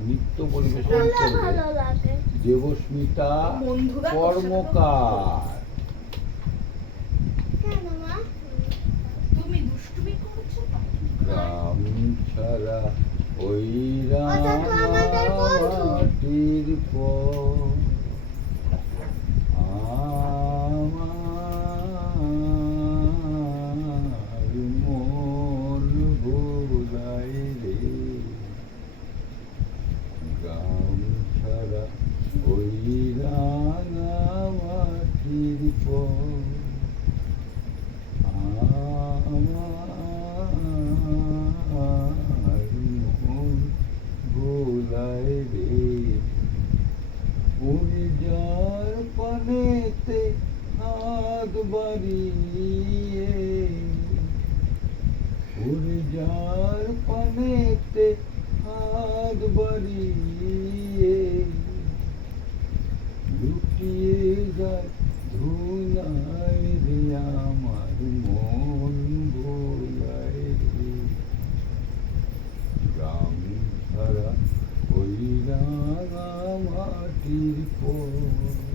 নৃত্য পরিবেশন করবে দেবস্মিতা কর্মকার। কেন মা? তুমি দুষ্টুমি করছ? তো? গ্রাম ছাড়া ওই ওটা তো পানেতে হাত বাড়িয়ে উনি যার পানেতে হাত বাড়িয়ে লুটিয়ে যায় ধুলায় রে আমার মন ভোলায় রে গ্রাম ছাড়া ওই রাঙা মাটির পর